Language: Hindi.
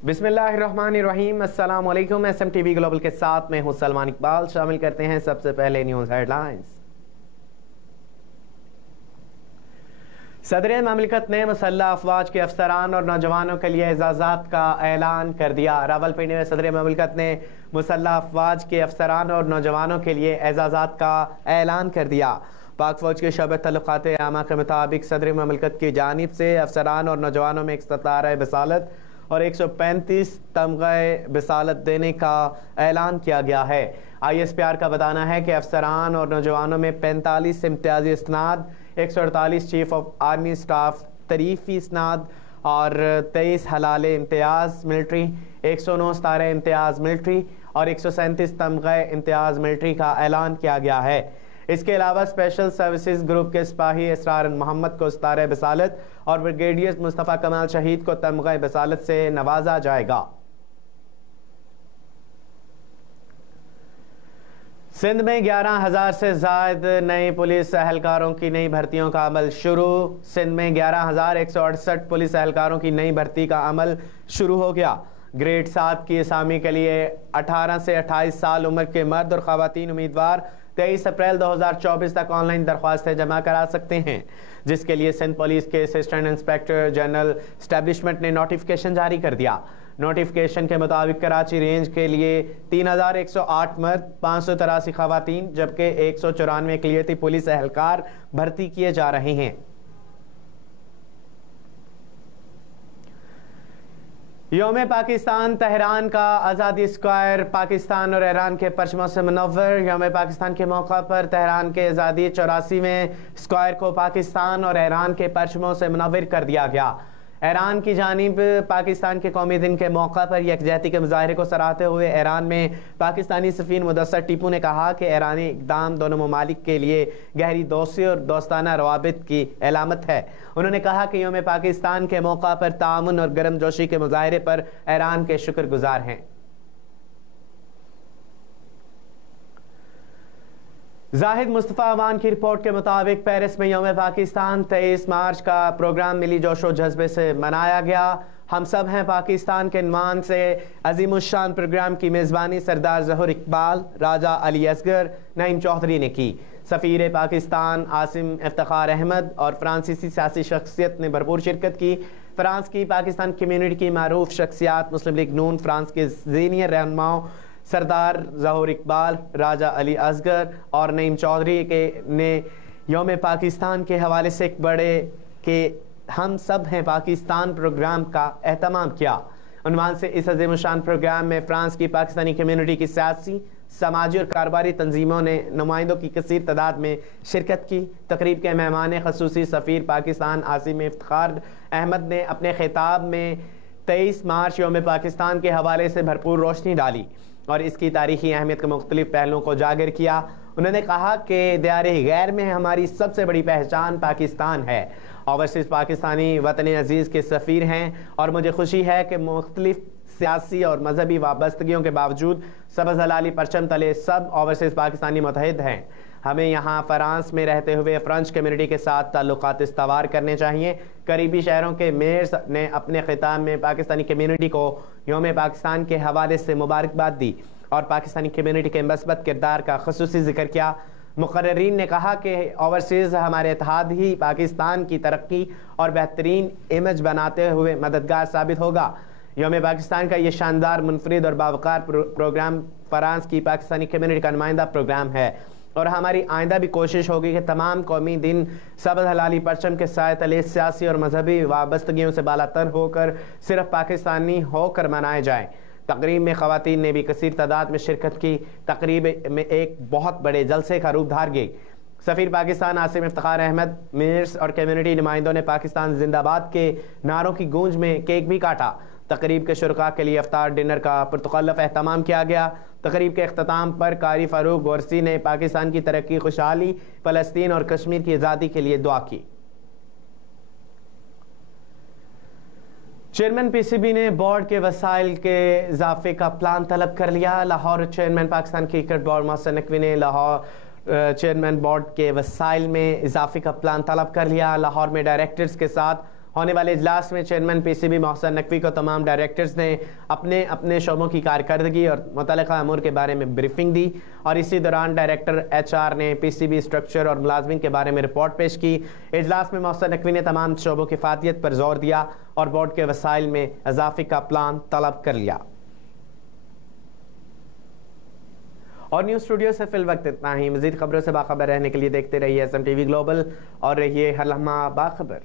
बिस्मिल्लाहिर्रहमानिर्रहीम। अस्सलाम वालेकुम। SMTV ग्लोबल के साथ मैं हूं सलमान इकबाल। शामिल करते हैं सबसे पहले न्यूज़ हेडलाइंस। सदर ममलिकत ने मुसल्लह अफवाज के अफसरान और नौजवानों के लिए एजाज़ात का ऐलान कर दिया। रावलपिंडी में सदर ममलिकत ने मुसल्लह अफवाज के अफसरान और नौजवानों के लिए एजाज़ात का ऐलान कर दिया। पाक फ़ौज के शोबे तल्लुक़ात आमा के मुताबिक सदर ममलिकत की जानिब से अफसरान और नौजवानों में इख्तियार बिसालत और 135 तमग़े बिसालत देने का ऐलान किया गया है। ISPR का बताना है कि अफसरान और नौजवानों में 45 इम्तियाजी इसनाद, 148 चीफ ऑफ आर्मी स्टाफ तरीफ़ी इसनाद और 23 हलाले इम्तियाज़ मिलिट्री, 109 सितारे इम्तियाज़ मिलिट्री और 137 तमग़े इम्तियाज़ मिलिट्री का ऐलान किया गया है। इसके अलावा स्पेशल सर्विसेज ग्रुप के सिपाही इसरार मोहम्मद को सितारे बिसालत और ब्रिगेडियर मुस्तफ़ा कमाल शहीद को तमग़े बिसालत से नवाजा जाएगा। सिंध में 11,000 से ज़ायद नए पुलिस एहलकारों की नई भर्तियों का अमल शुरू। सिंध में 11,168 पुलिस एहलकारों की नई भर्ती का अमल शुरू हो गया। ग्रेड 7 की असामी के लिए 18 से 28 साल उम्र के मर्द और ख़वातीन उम्मीदवार 23 अप्रैल 2024 तक ऑनलाइन दरख्वास्तें जमा करा सकते हैं, जिसके लिए सिंध पुलिस के असिस्टेंट इंस्पेक्टर जनरल एस्टेब्लिशमेंट ने नोटिफिकेशन जारी कर दिया। नोटिफिकेशन के मुताबिक कराची रेंज के लिए 3,108 मर्द, 583 ख़वातीन जबकि 194 इक़लियती पुलिस एहलकार भर्ती किए जा रहे हैं। योम पाकिस्तान तेहरान का आज़ादी स्क्वायर पाकिस्तान और ईरान के परचमों से मुनव्वर। योम पाकिस्तान के मौका पर तेहरान के आज़ादी 84वें स्क्वायर को पाकिस्तान और ईरान के परचमों से मुनव्वर कर दिया गया। ईरान की जानिब पाकिस्तान के कौमी दिन के मौका पर यकजहती के मुजाहरे को सराहते हुए ईरान में पाकिस्तानी सफ़ीर मुदस्सर टीपू ने कहा कि ईरानी इक़दाम दोनों ममालिक के लिए गहरी दोस्ती और दोस्ताना रवाबित की अलामत है। उन्होंने कहा कि योम पाकिस्तान के मौका पर तामुन और गर्मजोशी के मुजाहरे पर ईरान के शुक्रगुजार हैं। जाहिद मुस्तफ़ा अवान की रिपोर्ट के मुताबिक पेरिस में योम पाकिस्तान 23 मार्च का प्रोग्राम मिली जोशो जज्बे से मनाया गया। हम सब हैं पाकिस्तान के उन्वान से अजीमुश्शान प्रोग्राम की मेज़बानी सरदार ज़हूर इकबाल, राजा अली असगर, नईम चौधरी ने की। सफ़ीर पाकिस्तान आसिम इफ्तिखार अहमद और फ्रांसीसी सियासी शख्सियत ने भरपूर शिरकत की। फ्रांस की पाकिस्तान कम्यूनिटी की मारूफ शख्सियात मुस्लिम लीग नून फ्रांस के सीनियर रहनुमाओं सरदार ज़हूर इकबाल, राजा अली असगर और नईम चौधरी ने योम पाकिस्तान के हवाले से एक बड़े के हम सब हैं पाकिस्तान प्रोग्राम का एहतमाम किया। उन्वान से इस अज़ीमुश्शान प्रोग्राम में फ्रांस की पाकिस्तानी कम्यूनिटी की सियासी, समाजी और कारोबारी तंजीमों ने नुमाइंदों की कसीर तादाद में शिरकत की। तकरीब के मेहमान ख़ुसूसी सफ़ीर पाकिस्तान आसिम इफ्तिखार अहमद ने अपने खिताब में 23 मार्च योम पाकिस्तान के हवाले से भरपूर रोशनी डाली और इसकी तारीखी अहमियत के मुख्तलिफ पहलुओं को उजागर किया। उन्होंने कहा कि दियारे गैर में हमारी सबसे बड़ी पहचान पाकिस्तान है। ओवरसीज़ पाकिस्तानी वतन अजीज़ के सफ़ीर हैं और मुझे खुशी है कि मुख्तलिफ सियासी और मजहबी वाबस्तगियों के बावजूद सबज़ हलाली परचम तले सब ओवरसीज़ पाकिस्तानी मुतहद हैं। हमें यहाँ फ्रांस में रहते हुए फ्रेंच कम्यूनिटी के साथ ताल्लुकात इस्तवार करने चाहिए। करीबी शहरों के मेयर्स ने अपने खिताब में पाकिस्तानी कम्यूनिटी को योम पाकिस्तान के हवाले से मुबारकबाद दी और पाकिस्तानी कम्यूनिटी के मस्बत किरदार का ख़ुसूसी जिक्र किया। मुक़र्रिरीन ने कहा कि ओवरसीज़ हमारे इत्तेहाद ही पाकिस्तान की तरक्की और बेहतरीन इमेज बनाते हुए मददगार साबित होगा। योम पाकिस्तान का ये शानदार, मुनफरिद और बावकार प्रोग्राम फ्रांस की पाकिस्तानी कम्यूनिटी का नुमाइंदा प्रोग्राम है और हमारी आइंदा भी कोशिश होगी कि तमाम कौमी दिन सबज़ हलाली परचम के साए तले सियासी और मजहबी वाबस्तगियों से बालातर होकर सिर्फ पाकिस्तानी होकर मनाए जाएँ। तकरीब में ख़वातीन ने भी कसीर तादाद में शिरकत की। तकरीब में एक बहुत बड़े जलसे का रूप धार गई। सफ़ीर पाकिस्तान आसिम इफ्तिखार अहमद, मेयर्स और कम्यूनिटी नुमाइंदों ने पाकिस्तान जिंदाबाद के नारों की गूंज में केक भी काटा। तकरीब के शुरका के लिए इफ्तार डिनर का पुरतकल्लफ़ एहतमाम किया गया। तकरीब के अख्ताम पर कारी फ़ारूक गोरसी ने पाकिस्तान की तरक्की, खुशहाली, फ़लस्तीन और कश्मीर की आज़ादी के लिए दुआ की। चेयरमैन PCB ने बोर्ड के वसाइल के इजाफे का प्लान तलब कर लिया। Lahore chairman Pakistan cricket board Mohsin Naqvi ने लाहौर चेयरमैन बोर्ड के वसाइल में इजाफे का प्लान तलब कर लिया। लाहौर में डायरेक्टर्स के साथ होने वाले इजलास में चेयरमैन पीसीबी मोहसिन नकवी को तमाम डायरेक्टर्स ने अपने अपने शोबों की कारकर्दगी और मुतल्लिका अमूर के बारे में ब्रीफिंग दी और इसी दौरान डायरेक्टर HR ने पीसीबी स्ट्रक्चर और मुलाजमिन के बारे में रिपोर्ट पेश की। इजलास में मोहसिन नकवी ने तमाम शोबों की फातियत पर जोर दिया और बोर्ड के वसाइल में इजाफे का प्लान तलब कर लिया। और न्यूज़ स्टूडियो से फिल वक्त इतना ही। मज़ीद खबरों से बाखबर रहने के लिए देखते रहिए SM TV ग्लोबल और रहिए हर लम्हा बाखबर।